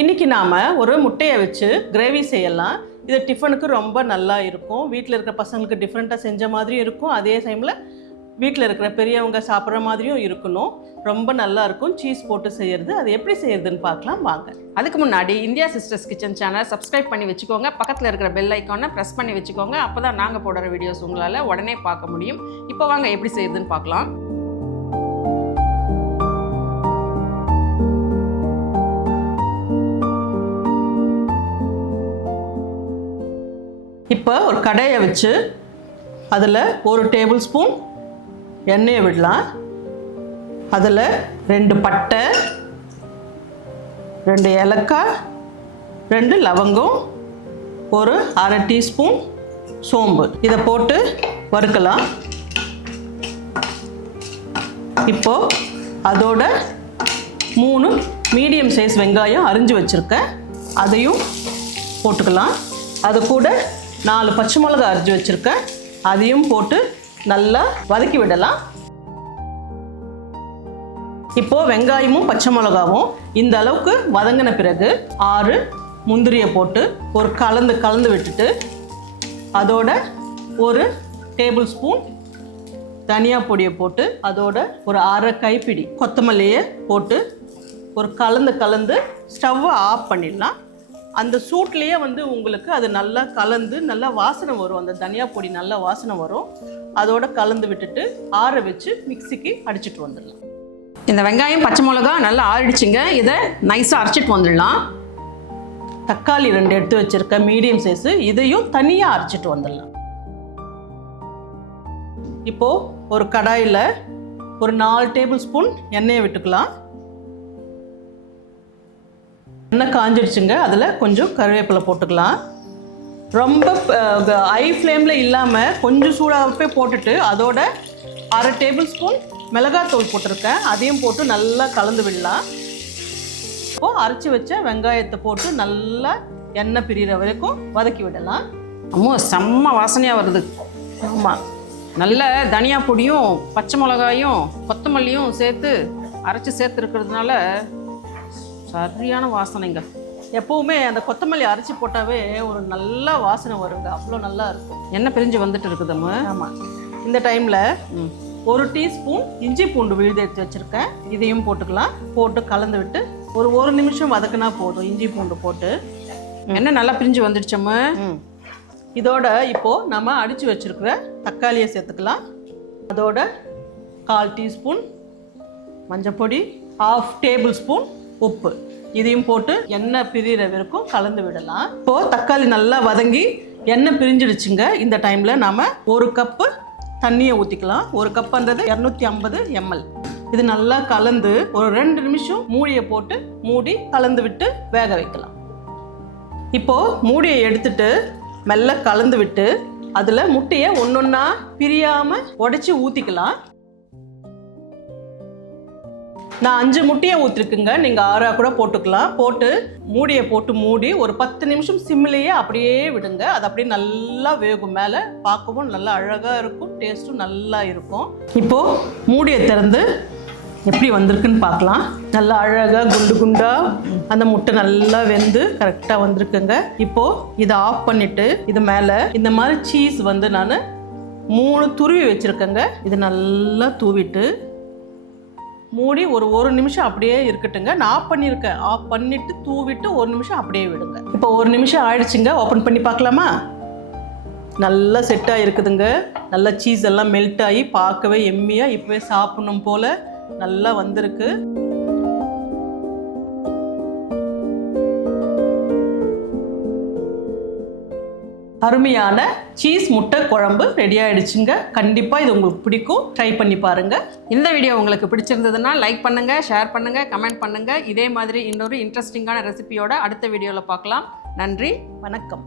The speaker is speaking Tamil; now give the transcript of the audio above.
இன்றைக்கி நாம் ஒரு முட்டையை வச்சு கிரேவி செய்யலாம். இது டிஃபனுக்கு ரொம்ப நல்லா இருக்கும். வீட்டில் இருக்கிற பசங்களுக்கு டிஃப்ரெண்ட்டாக செஞ்ச மாதிரியும் இருக்கும், அதே டைமில் வீட்டில் இருக்கிற பெரியவங்க சாப்பிட்ற மாதிரியும் இருக்கணும். ரொம்ப நல்லா இருக்கும் சீஸ் போட்டு செய்கிறது. அது எப்படி செய்யறதுன்னு பார்க்கலாம் வாங்க. அதுக்கு முன்னாடி India sisters kitchen channel subscribe பண்ணி வச்சுக்கோங்க. பக்கத்தில் இருக்கிற பெல் ஐக்கானை ப்ரெஸ் பண்ணி வச்சுக்கோங்க. அப்போ தான் நாங்கள் போடுற வீடியோஸ் உங்களால் உடனே பார்க்க முடியும். இப்போ வாங்க எப்படி செய்யறதுன்னு பார்க்கலாம். இப்போ ஒரு கடாயை வச்சு அதில் 1 டேபிள் ஸ்பூன் எண்ணெயை விடலாம். அதில் 2 பட்டை, 2 ஏலக்காய், 2 லவங்கம், ஒரு அரை டீஸ்பூன் சோம்பு இதை போட்டு வறுக்கலாம். இப்போது அதோட 3 மீடியம் சைஸ் வெங்காயம் அரிஞ்சு வச்சுருக்கேன், அதையும் போட்டுக்கலாம். அது கூட 4 பச்சை மிளகாய் அரிஞ்சு வச்சுருக்கேன், அதையும் போட்டு நல்லா வதக்கி விடலாம். இப்போது வெங்காயமும் பச்சை மிளகாவும் இந்த அளவுக்கு வதங்கின பிறகு 6 முந்திரியை போட்டு ஒரு கலந்து விட்டுட்டு அதோட ஒரு டேபிள் ஸ்பூன் தனியா பொடியை போட்டு அதோட ஒரு அரை கைப்பிடி கொத்தமல்லியை போட்டு ஒரு கலந்து ஸ்டவ்வை ஆஃப் பண்ணிடலாம். அந்த சூட்லேயே உங்களுக்கு அது நல்லா கலந்து நல்லா வாசனை வரும். அந்த தனியா பொடி நல்லா வாசனை வரும். அதோட கலந்து விட்டுட்டு ஆற வச்சு மிக்சிக்கு அடிச்சுட்டு வந்துடலாம். இந்த வெங்காயம் பச்சை மிளகா நல்லா ஆறிடுச்சுங்க. இதை நைஸாக அரைச்சிட்டு வந்துடலாம். தக்காளி 2 எடுத்து வச்சிருக்கேன் மீடியம் சைஸு, இதையும் தனியாக அரைச்சிட்டு வந்துடலாம். இப்போது ஒரு கடாயில் ஒரு 4 டேபிள் ஸ்பூன் எண்ணெயை விட்டுக்கலாம். எண்ணெய் காஞ்சிடுச்சுங்க. அதில் கொஞ்சம் கருவேப்பிலை போட்டுக்கலாம். ரொம்ப ஹை ஃப்ளேமில் இல்லாமல் கொஞ்சம் சூடாகவே போட்டுட்டு அதோட அரை டேபிள் ஸ்பூன் மிளகாத்தூள் போட்டிருக்கேன், அதையும் போட்டு நல்லா கலந்து விடலாம். இப்போது அரைச்சி வச்ச வெங்காயத்தை போட்டு நல்லா எண்ணெய் பிரிகிற வரைக்கும் வதக்கி விடலாம். அம்மா செம்ம வாசனையாக வருது. ஆமாம், நல்ல தனியா பொடியும் பச்சை மிளகாயும் கொத்தமல்லியும் அரைச்சி சேர்த்துருக்கிறதுனால சரியான வாசனைங்க. எப்போவுமே அந்த கொத்தமல்லி அரைச்சி போட்டாவே ஒரு நல்ல வாசனை வருங்க, அவ்வளோ நல்லா இருக்கும். எண்ணெய் பிரிஞ்சு வந்துட்டு இருக்குதம்மா. ஆமாம், இந்த டைமில் 1 டீஸ்பூன் இஞ்சி பூண்டு விழுது எடுத்து வச்சுருக்கேன், இதையும் போட்டுக்கலாம். போட்டு கலந்து விட்டு ஒரு நிமிஷம் வதக்குனா போதும். இஞ்சி பூண்டு போட்டு எண்ணெய் நல்லா பிரிஞ்சு வந்துடுச்சம்மா. இதோட இப்போது நம்ம அடித்து வச்சுருக்கிற தக்காளியை சேர்த்துக்கலாம். அதோட 1/4 டீஸ்பூன் மஞ்சப்பொடி, 1/2 டேபிள் ஸ்பூன் உப்பு, இதையும் போட்டு எண்ணெய் பிரிகிற வரைக்கும் கலந்து விடலாம். இப்போது தக்காளி நல்லா வதங்கி எண்ணெய் பிரிஞ்சிடுச்சுங்க. இந்த டைமில் நாம் 1 கப்பு தண்ணியை ஊற்றிக்கலாம். 1 கப்புன்றது 250 ml. இது நல்லா கலந்து ஒரு 2 நிமிஷம் மூடியை போட்டு மூடி கலந்து விட்டு வேக வைக்கலாம். இப்போது மூடியை எடுத்துட்டு மெல்ல கலந்து விட்டு அதில் முட்டையை ஒன்றொன்னா பிரியாமல் உடைச்சி ஊற்றிக்கலாம். நான் 5 முட்டையை ஊற்றிருக்குங்க, நீங்கள் 6 கூட போட்டுக்கலாம். போட்டு மூடியை போட்டு மூடி ஒரு 10 நிமிஷம் சிம்மிலேயே அப்படியே விடுங்க. அது அப்படியே நல்லா வேகும். மேலே பார்க்கவும் நல்லா அழகாக இருக்கும், டேஸ்ட்டும் நல்லா இருக்கும். இப்போது மூடியை திறந்து எப்படி வந்திருக்குன்னு பார்க்கலாம். நல்லா அழகாக குண்டு குண்டாக அந்த முட்டை நல்லா வெந்து கரெக்டாக வந்திருக்குங்க. இப்போது இதை ஆஃப் பண்ணிவிட்டு இது மேலே இந்த மாதிரி சீஸ் நான் 3 துருவி வச்சுருக்கேங்க. இது நல்லா தூவிட்டு மூடி ஒரு நிமிஷம் அப்படியே இருக்கட்டுங்க. நான் ஆஃப் பண்ணியிருக்கேன். ஆஃப் பண்ணிவிட்டு தூவிட்டு 1 நிமிஷம் அப்படியே விடுங்க. இப்போ 1 நிமிஷம் ஆயிடுச்சுங்க. ஓப்பன் பண்ணி பார்க்கலாமா? நல்லா செட் ஆகிருக்குதுங்க. நல்லா சீஸ் எல்லாம் மெல்ட் ஆகி பார்க்கவே எம்மியாக இப்போவே சாப்பிடணும் போல் நல்லா வந்திருக்கு. அருமையான சீஸ் முட்டை குழம்பு ரெடி ஆகிடுச்சுங்க. கண்டிப்பாக இது உங்களுக்கு பிடிக்கும், ட்ரை பண்ணி பாருங்கள். இந்த வீடியோ உங்களுக்கு பிடிச்சிருந்ததுன்னா லைக் பண்ணுங்கள், ஷேர் பண்ணுங்கள், கமெண்ட் பண்ணுங்கள். இதே மாதிரி இன்னொரு இன்ட்ரெஸ்டிங்கான ரெசிபியோட அடுத்த வீடியோவில் பார்க்கலாம். நன்றி, வணக்கம்.